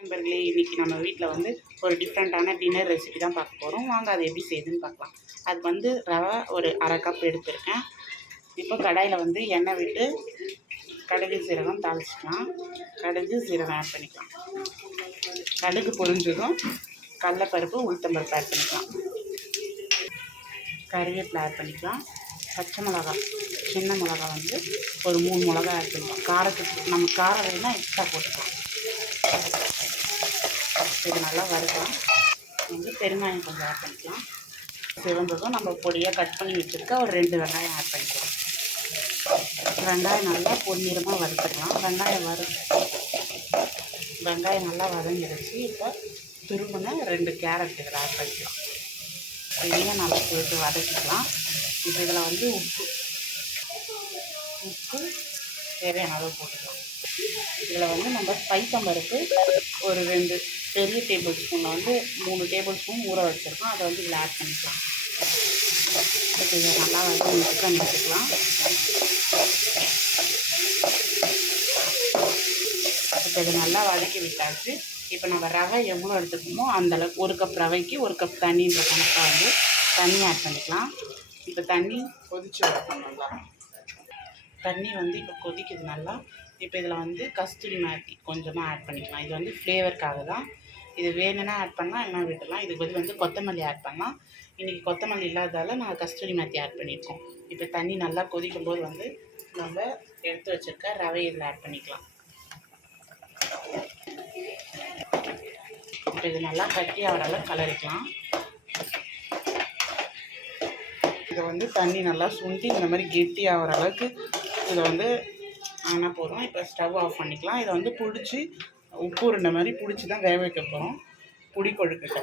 நண்பர்களே இன்றைக்கி நம்ம வீட்டில் வந்து ஒரு டிஃப்ரெண்ட்டான டின்னர் ரெசிபி தான் பார்க்க போகிறோம் வாங்க அது எப்படி செய்யுதுன்னு பார்க்கலாம். அது வந்து ரவை ஒரு அரை கப் எடுத்திருக்கேன். இப்போ கடாயில் வந்து எண்ணெய் விட்டு கடுகு சீரகம் தாளிச்சிக்கலாம். கடுகு சீரகம் ஆட் பண்ணிக்கலாம். கடுகு பொரிஞ்சதும் கடலப்பருப்பு உளுத்தம்பருப்பு ஆட் பண்ணிக்கலாம். கருவேப்பிலை ஆட் பண்ணிக்கலாம். பச்சை மிளகா சின்ன மிளகா வந்து ஒரு மூணு மிளகா ஆட் பண்ணிக்கலாம். காரத்துக்கு நம்ம காரம் வேணுன்னா எக்ஸ்ட்ரா போட்டுக்கலாம். இது நல்லா வறுக்கலாம். வந்து பெருங்காயம் கொஞ்சம் ஆட் பண்ணிக்கலாம். சிவந்ததும் நம்ம பொடியாக கட் பண்ணி வச்சுருக்க ஒரு ரெண்டு வெங்காயம் ஆட் பண்ணிக்கலாம். வெங்காயம் நல்லா பொன்னிறமாக வறுத்துக்கலாம் வெங்காயம் வறு வெங்காயம் நல்லா வதங்கிடுச்சு. இப்போ திரும்பின ரெண்டு கேரட் இதில் ஆட் பண்ணிக்கலாம். இதையும் நல்லா போட்டு வதக்கிக்கலாம். இப்போ இதில் வந்து உப்பு உப்பு தேவையான அளவு போட்டுக்கலாம். இதில் வந்து நம்ம பைத்தம்பருப்பு ஒரு ரெண்டு பெரிய டேபிள் ஸ்பூனில் வந்து மூணு டேபிள் ஸ்பூன் ஊற வச்சுருக்கோம். அதை வந்து இதில் ஆட் பண்ணிக்கலாம். இப்போ இதை நல்லா வந்து மிக்ஸ் பண்ணி வச்சுக்கலாம். இப்போ இது நல்லா வதக்கி விட்டாச்சு. இப்போ நம்ம ரவை எவ்வளோ எடுத்துக்கணுமோ அந்தளவுக்கு ஒரு கப் ரவைக்கு ஒரு கப் தண்ணின்ற கணக்காக வந்து தண்ணி ஆட் பண்ணிக்கலாம். இப்போ தண்ணி கொதிச்சு வரணும் நல்லா. தண்ணி வந்து இப்போ கொதிக்குது நல்லா. இப்போ இதில் வந்து கஸ்தூரி மேத்தி கொஞ்சமாக ஆட் பண்ணிக்கலாம். இது வந்து ஃப்ளேவருக்காக தான். இது வேணும்னா ஆட் பண்ணலாம் என்ன விட்டுலாம் இதுக்கு பதில் வந்து கொத்தமல்லி ஆட் பண்ணலாம். இன்றைக்கி கொத்தமல்லி இல்லாததால் நாங்கள் கஸ்தூரி மேத்தி ஆட் பண்ணியிருக்கோம். இப்போ தண்ணி நல்லா கொதிக்கும் போது வந்து நம்ம எடுத்து வச்சுருக்க ரவை இதில் ஆட் பண்ணிக்கலாம். இப்போ இது நல்லா கட்டி ஆகிற அளவுக்கு கலரிக்கலாம். இதை வந்து தண்ணி நல்லா சுண்டி இந்த மாதிரி கெட்டி ஆகிற அளவுக்கு இதை வந்து ஆனால் போதும். இப்போ ஸ்டவ் ஆஃப் பண்ணிக்கலாம். இதை வந்து பிடிச்சி உப்பு உருண்டை மாதிரி பிடிச்சி தான் வேக வைக்க போகிறோம் புடி கொழுக்கட்டை.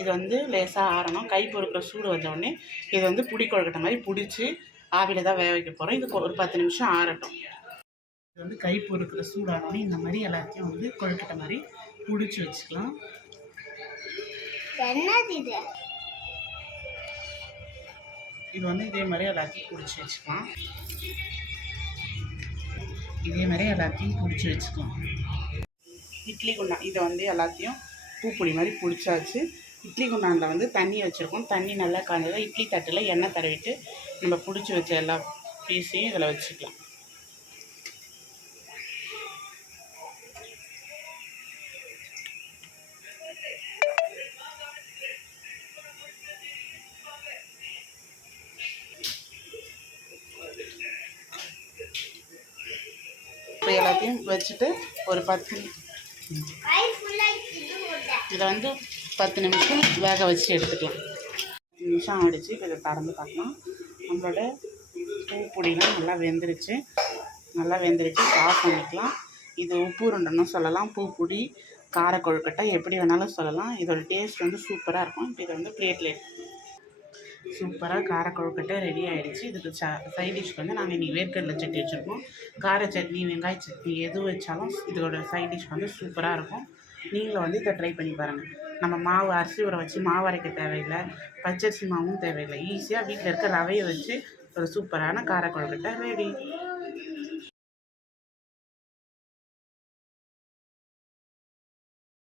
இது வந்து லேசாக ஆறணும். கை பொறுக்கிற சூடு வந்தோடனே இது வந்து புடி கொழுக்கட்டை மாதிரி பிடிச்சி ஆவியில் தான் வேக வைக்க போகிறோம் இது ஒரு பத்து நிமிஷம் ஆறட்டும். இது வந்து கை பொறுக்கிற சூடானோடனே இந்த மாதிரி எல்லாத்தையும் வந்து கொழுக்கட்டை மாதிரி பிடிச்சி வச்சுக்கலாம். என்னது இது? இது வந்து இதே மாதிரி எல்லாத்தையும் பிடிச்சி வச்சுக்கலாம். இதே மாதிரி எல்லாத்தையும் பிடிச்சி வச்சுக்கலாம். இட்லி குண்டான் இதை வந்து எல்லாத்தையும் பூப்பொடி மாதிரி பிடிச்சாச்சு. இட்லி குண்டானில் வந்து தண்ணி வச்சுருக்கோம். தண்ணி நல்லா காய்ஞ்சதை இட்லி தட்டில் எண்ணெய் தடவிட்டு நம்ம பிடிச்சி வச்ச எல்லா பீஸையும் இதில் வச்சுக்கலாம். இப்போ எல்லாத்தையும் வச்சுட்டு ஒரு பத்து இதை வந்து பத்து நிமிஷம் வேக வச்சு எடுத்துக்கலாம். பத்து நிமிஷம் அடித்து இப்போ இதை திறந்து பார்க்கலாம். நம்மளோட பூ பொடிலாம் நல்லா வெந்துருச்சு. நல்லா வெந்துருச்சு. இப்போ ஆஃப் பண்ணிக்கலாம். இது உப்பு உருண்டைன்னு சொல்லலாம். பூப்பொடி காரக்கொழுக்கட்டை கார கொழுக்கட்டை எப்படி வேணாலும் சொல்லலாம். இதோட டேஸ்ட் வந்து சூப்பராக இருக்கும். இப்போ இதை வந்து பிளேட்டில் சூப்பராக கார கொழுக்கட்டை ரெடி ஆகிடுச்சு இதுக்கு ச சைட் டிஷ்க்கு வந்து நாங்கள் இன்றைக்கி வேர்க்கடலை சட்னி வச்சுருக்கோம். கார சட்னி வெங்காய சட்னி எது வச்சாலும் இதோட சைட் டிஷ் வந்து சூப்பராக இருக்கும். நீங்களும் வந்து இதை ட்ரை பண்ணி பாருங்கள் நம்ம மாவு அரிசி ஊற வச்சு மாவு அரைக்க தேவையில்லை. பச்சரிசி மாவும் தேவையில்லை. ஈஸியாக வீட்டில் இருக்க ரவையை வச்சு ஒரு சூப்பரான கார கொழுக்கட்டை ரெடி